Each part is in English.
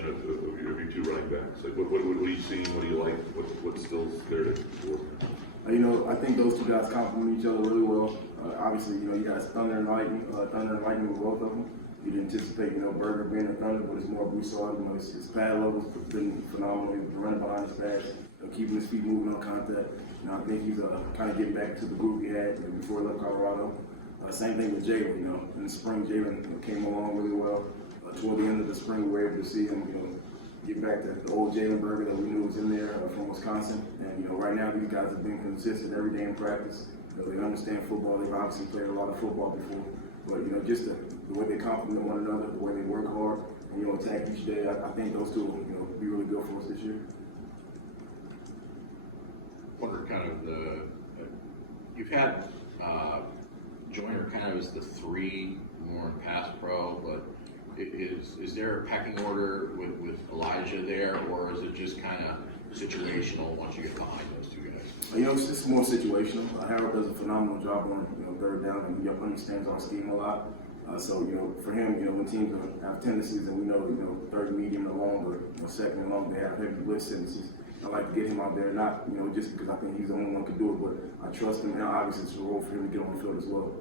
progression of your two running backs? Like, what are you seeing? What do you like? What's still there to work on? I think those two guys complement each other really well. Obviously, you got Thunder and Lightning with both of them. You'd anticipate, Berger being a Thunder, but it's more Broussard. His pad levels have been phenomenal. He's running behind his pads, keeping his feet moving on contact. I think he's kind of getting back to the group he had before he left Colorado. Same thing with Jalen. In the spring, Jalen came along really well. Toward the end of the spring, we were able to see him, get back to the old Jalen Berger that we knew was in there from Wisconsin. And right now, these guys have been consistent every day in practice. They understand football. They've obviously played a lot of football before. But just the way they complement one another, the way they work hard, and attack each day, I think those two will be really good for us this year. Wonder kind of you've had Joyner kind of as the 3 more in pass pro, but is there a pecking order with Elijah there, or is it just kind of situational once you get behind those two guys? It's just more situational. Harold does a phenomenal job on third down, and he understands our scheme a lot. So for him, when teams have tendencies, and we know third medium and long, or second and long, they have heavy blitz tendencies. I like to get him out there, not just because I think he's the only one who can do it, but I trust him, and obviously it's a role for him to get on the field as well.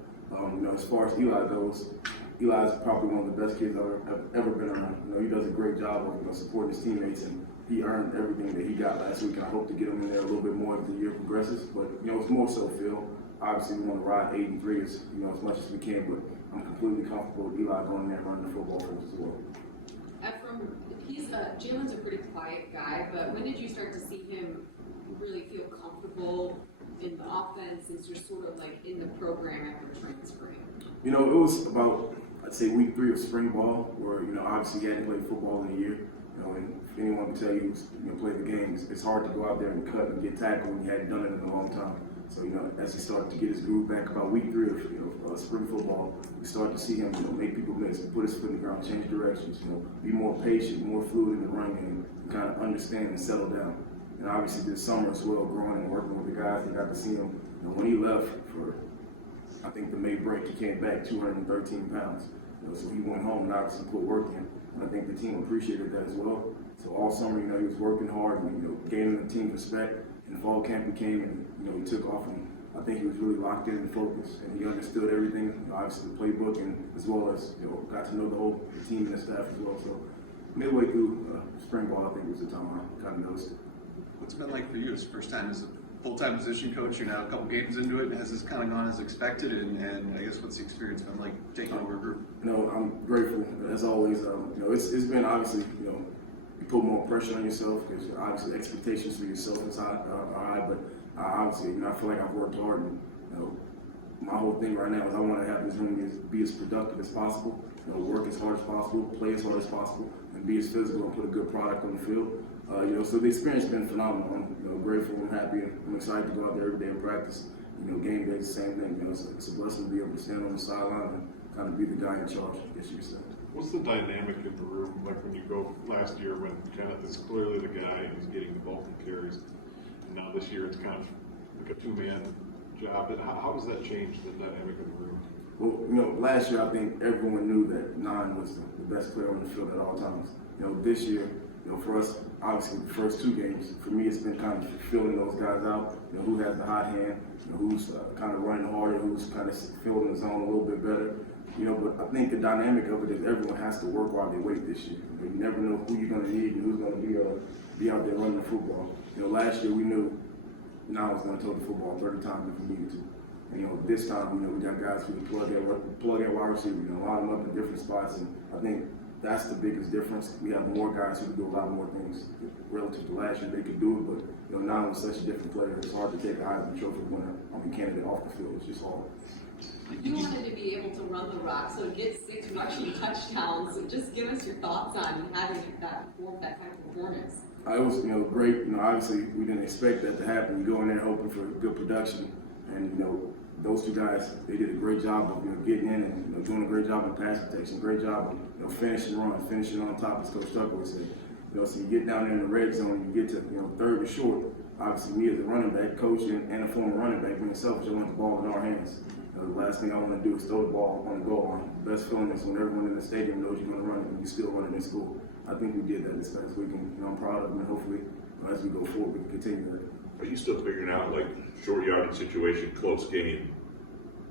As far as Eli goes, Eli's probably one of the best kids I've ever been around. He does a great job of supporting his teammates, and he earned everything that he got last week. And I hope to get him in there a little bit more as the year progresses. But it's more so Phil. Obviously, we want to ride 8 and 3 as much as we can, but I'm completely comfortable with Eli going in there and running the football for us as well. Effrem, Jalen's a pretty quiet guy, but when did you start to see him really feel comfortable in the offense and just sort of like in the program after transferring? It was about, I'd say, week 3 of spring ball, where obviously he hadn't played football in a year. And if anyone can tell you who's played the game, it's hard to go out there and cut and get tackled when you hadn't done it in a long time. So as he started to get his groove back, about week 3 of spring football, we started to see him make people miss, put his foot in the ground, change directions, be more patient, more fluid in the run game, and kind of understand and settle down. And obviously this summer as well, growing and working with the guys, they got to see him. When he left for, I think, the May break, he came back 213 pounds. So he went home and obviously put work in. And I think the team appreciated that as well. So all summer, he was working hard and, gaining the team respect. And fall camp he came and, he took off, and I think he was really locked in and focused, and he understood everything, obviously the playbook, and as well as, got to know the team and the staff as well. So midway through spring ball, I think was the time I kind of noticed it. What's it been like for you as first time as a full-time position coach? You're now a couple games into it. Has this kind of gone as expected? And I guess what's the experience been like taking over a group? I'm grateful, as always. It's been obviously, you put more pressure on yourself because obviously expectations for yourself are high, but obviously, I feel like I've worked hard, and my whole thing right now is I want to have this room be as productive as possible, work as hard as possible, play as hard as possible, and be as physical and put a good product on the field. So the experience has been phenomenal. I'm grateful and happy, and I'm excited to go out there every day and practice. Game day is the same thing. It's a blessing to be able to stand on the sideline and kind of be the guy in charge, I guess you could say. What's the dynamic in the room, like when you go last year when Kenneth is clearly the guy and he's getting the bulk of carries, and now this year it's kind of like a 2-man job? And how does that change the dynamic of the room? Well, last year I think everyone knew that 9 was the best player on the field at all times. This year, for us, obviously the first 2 games, for me it's been kind of filling those guys out. Who has the hot hand, who's kind of running harder, who's kind of filling the zone a little bit better. But I think the dynamic of it is everyone has to work while they wait this year. You never know who you're going to need and who's going to be out there running the football. Last year we knew Now was going to throw the football 30 times if we needed to. And, this time, we got guys who can plug at wide receiver, line them up in different spots. And I think that's the biggest difference. We have more guys who can do a lot more things. Relative to last year, they could do it, but now with such a different player, it's hard to take a Heisman Trophy winner, candidate off the field. It's just hard. You wanted to be able to run the rock, so get 6 rushing touchdowns. So just give us your thoughts on having that kind of performance. It was, great. Obviously we didn't expect that to happen. You go in there hoping for good production, and those 2 guys, they did a great job of getting in and doing a great job in pass protection, great job of finishing on top, as Coach Tucker would say. So you get down there in the red zone, you get to 3rd and short. Obviously, me as a running back coach and a former running back, being selfish, I want the ball in our hands. The last thing I want to do is throw the ball on the goal line. The best feeling is when everyone in the stadium knows you're going to run it and you still run it in school. I think we did that this past week, and I'm proud of him, and hopefully, as we go forward, we can continue that. Are you still figuring out, like, short yardage situation, close game,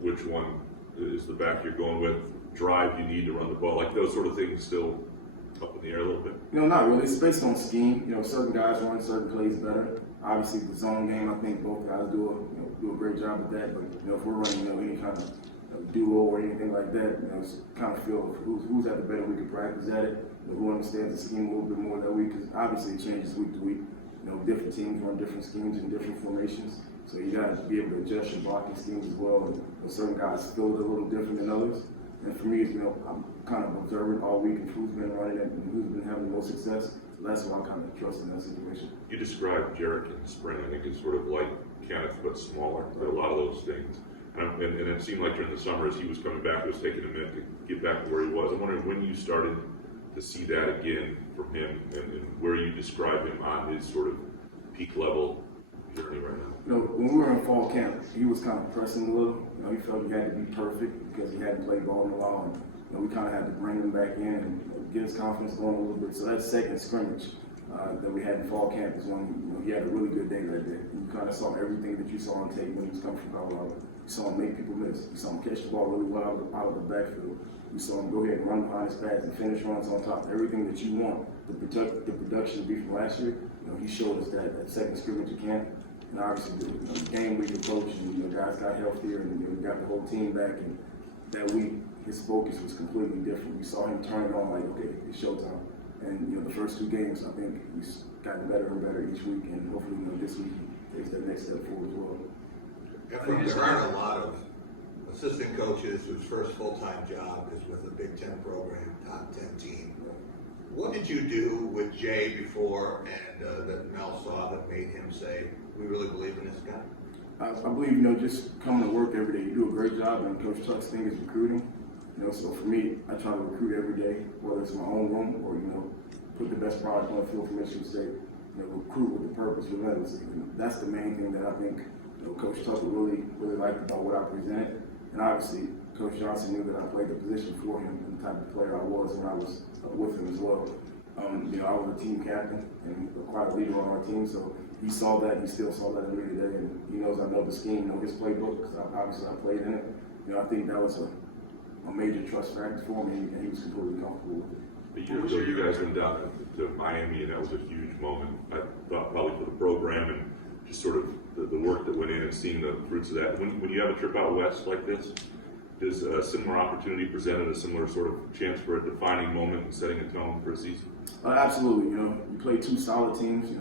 which one is the back you're going with, drive you need to run the ball, like those sort of things still up in the air a little bit? Not really. It's based on scheme. Certain guys run certain plays better. Obviously, the zone game, I think both guys do a great job at that. But if we're running any kind of duo or anything like that, it's kind of feel who's at the better we can practice at it. Who understands the scheme a little bit more that week, because obviously it changes week to week. Different teams run different schemes and different formations, so you got to be able to adjust your blocking schemes as well. And certain guys feel it a little different than others. And for me, I'm kind of observing all week of who's been running it and who's been having the most success. So that's why I kind of trust in that situation. You described Jarek in the spring, I think it's sort of like Kenneth, but smaller, a lot of those things. And it seemed like during the summer, as he was coming back, it was taking a minute to get back to where he was. I'm wondering when you started to see that again from him, and where you describe him on his sort of peak level journey right now. When we were in fall camp, he was kind of pressing a little. He felt he had to be perfect because he hadn't played ball in a while. And we kind of had to bring him back in and get his confidence going a little bit. So that second scrimmage that we had in fall camp is when he had a really good day that day. You kind of saw everything that you saw on tape when he was coming from Colorado. You saw him make people miss. You saw him catch the ball really well out of the backfield. You saw him go ahead and run behind his pads and finish runs on top. Everything that you want the production to be from last year, he showed us that second scrimmage at camp. And obviously the game week approach, and guys got healthier, and we got the whole team back. And that week, his focus was completely different. We saw him turn it on like, okay, it's showtime. And the first 2 games, I think he's gotten better and better each week. And hopefully, this week he takes that next step forward as well. Effrem, there aren't a lot of assistant coaches whose first full-time job is with a Big Ten program, top 10 team. What did you do with Jay before and that Mel saw that made him say, we really believe in this guy? I believe, just coming to work every day, you do a great job, and Coach Chuck's thing is recruiting. So for me, I try to recruit every day, whether it's in my own room or, put the best product on the field for Michigan State. Recruit with the purpose, relentlessly. That's the main thing that I think, Coach Tucker really liked about what I presented. And obviously, Coach Johnson knew that I played the position for him and the type of player I was when I was with him as well. I was a team captain and quite a leader on our team, so he saw that, he still saw that in me today, and he knows I know the scheme, his playbook, because obviously I played in it. I think that was a major trust factor for me, and he was completely comfortable with it. A year ago, you guys went down to Miami, and that was a huge moment. I thought probably for the program and just sort of the work that went in and seeing the fruits of that. When you have a trip out west like this, does a similar opportunity present a similar sort of chance for a defining moment and setting a tone for a season? Absolutely. You play 2 solid teams.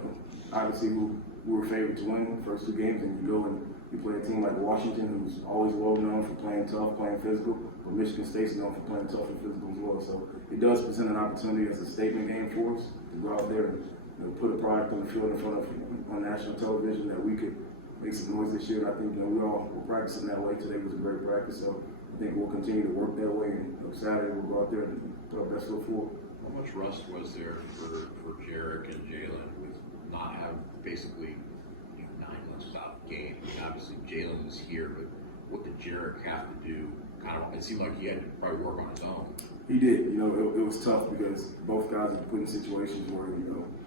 Obviously we were favored to win the first 2 games, and you go and you play a team like Washington, who's always well known for playing tough, playing physical, but Michigan State's known for playing tough and physical as well. So it does present an opportunity as a statement game for us to go out there and put a product on the field in front of on national television that we could make some noise this year. And I think we're practicing that way. Today was a great practice, so I think we'll continue to work that way. And Saturday we'll go out there and put our best foot forward. How much rust was there for Jarek and Jalen with not having basically 9 non-stop game? I mean, obviously Jalen was here, but what did Jarek have to do? It seemed like he had to probably work on his own. He did. It was tough because both guys were put in situations where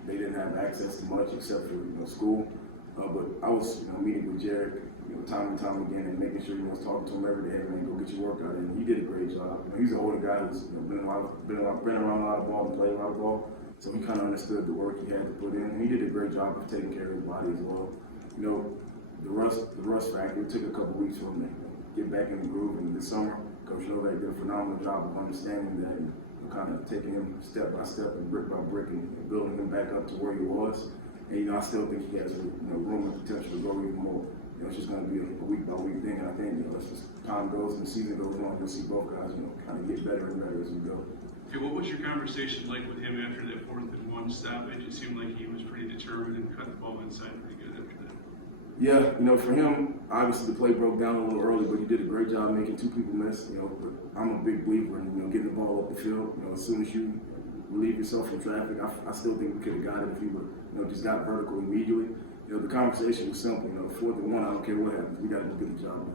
they didn't have access to much except for school. But I was meeting with Jarek time and time again and making sure he was talking to him every day. Hey, man, go get your workout in. And he did a great job. He's an older guy who's been around a lot of ball and played a lot of ball, so he kind of understood the work he had to put in. And he did a great job of taking care of his body as well. The rust factor, it took a couple weeks for him to get back in the groove. And this summer, Coach Novak did a phenomenal job of understanding that and kind of taking him step by step and brick by brick and building him back up to where he was. And I still think he has room and potential to grow even more. It's just going to be a week by week thing, and I think as time goes and the season goes on, you'll see both guys kind of get better and better as we go. Okay, what was your conversation like with him after that 4th and 1 stoppage? It seemed like he was pretty determined and cut the ball inside pretty good after that. Yeah, for him, obviously the play broke down a little early, but he did a great job making 2 people miss. But I'm a big believer in getting the ball up the field. As soon as you relieve yourself from traffic, I still think we could have got it if he would just got vertical immediately. The conversation was simple. 4th and 1, I don't care what happens. We got to go get the job done.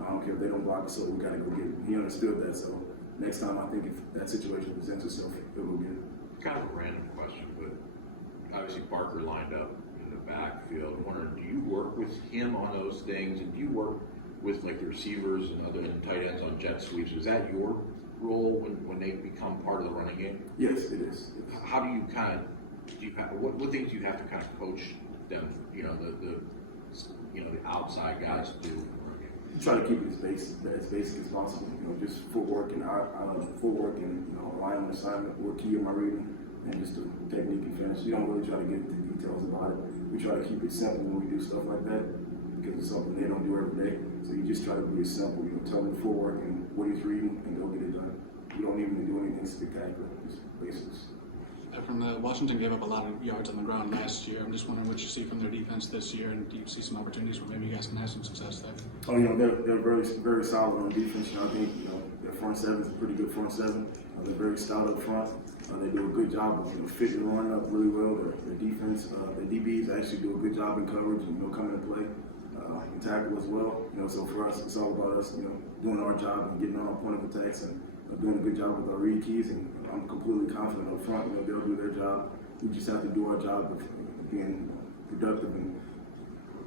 I don't care if they don't block us, so we got to go get it. He understood that. So next time, I think if that situation presents itself, he'll go get it. kind of a random question, but obviously Parker lined up in the backfield. I'm wondering, do you work with him on those things, and do you work with like the receivers and other and tight ends on jet sweeps? Is that your role when they become part of the running game? Yes, it is. How do you kind of what things do you have to kind of coach them? You know, the outside guys to do. Try to keep it as basic as possible. You know, just footwork and line on assignment, were key in my reading, and just the technique and finish. You don't really try to get into details about it. We try to keep it simple when we do stuff like that because it's something they don't do every day. So you just try to be as simple. You know, tell them the footwork and what he's reading, and go get it done. You don't even do anything spectacular. Just basics. From Washington gave up a lot of yards on the ground last year. I'm just wondering what you see from their defense this year, and do you see some opportunities where maybe you guys can have some success there? Oh, you know, they're very, very solid on defense. You know, I think, you know, their front seven is a pretty good front seven. They're very stout up front. They do a good job of, you know, fitting the run up really well. Their defense, their DBs actually do a good job in coverage and, you know, coming to play and tackle as well. You know, so for us, it's all about us, you know, doing our job and getting on our point of attacks and doing a good job with our read keys. And I'm completely confident up front. You know, they'll do their job. We just have to do our job of being productive and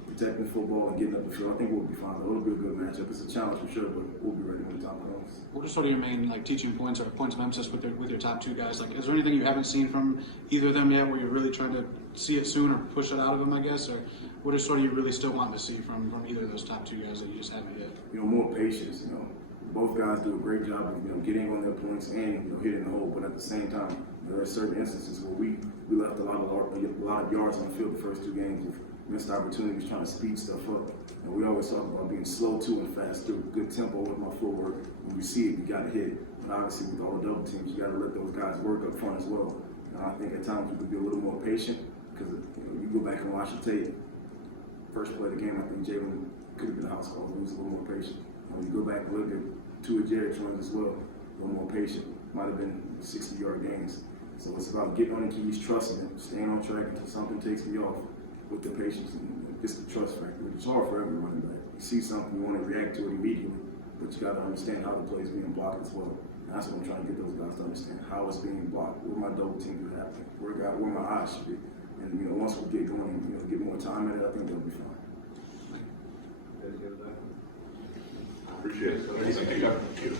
protecting football and getting up the field. I think we'll be fine. It'll be a good matchup. It's a challenge for sure, but we'll be ready when the time comes. What are sort of your main teaching points or points of emphasis with your top two guys? Like, is there anything you haven't seen from either of them yet, where you're really trying to see it soon or push it out of them, I guess? Or what is sort of you really still want to see from either of those top two guys that you just haven't yet? You know, more patience. You know, both guys do a great job of, you know, getting on their points and, you know, hitting the hole. But at the same time, you know, there are certain instances where we left a lot of yards on the field the first two games of missed opportunities trying to speed stuff up. And we always talk about being slow to and fast too. Good tempo with my footwork. When you see it, you got to hit it. But obviously, with all the double teams, you got to let those guys work up front as well. And I think at times we could be a little more patient because, you know, you go back and watch the tape. First play of the game, I think Jalen could have been a house call. He was a little more patient. When you go back and look at two of Jared's runs as well, a little more patient. Might have been 60-yard gains. So it's about getting on the keys, trusting it, staying on track until something takes me off with the patience and just the trust factor. It's hard for every running back. You see something, you want to react to it immediately, but you got to understand how the play is being blocked as well. And that's what I'm trying to get those guys to understand, how it's being blocked, where my double teams are happening, where my eyes should be. And, you know, once we get going and, you know, get more time in it, I think they'll be fine. Appreciate it. Thank you.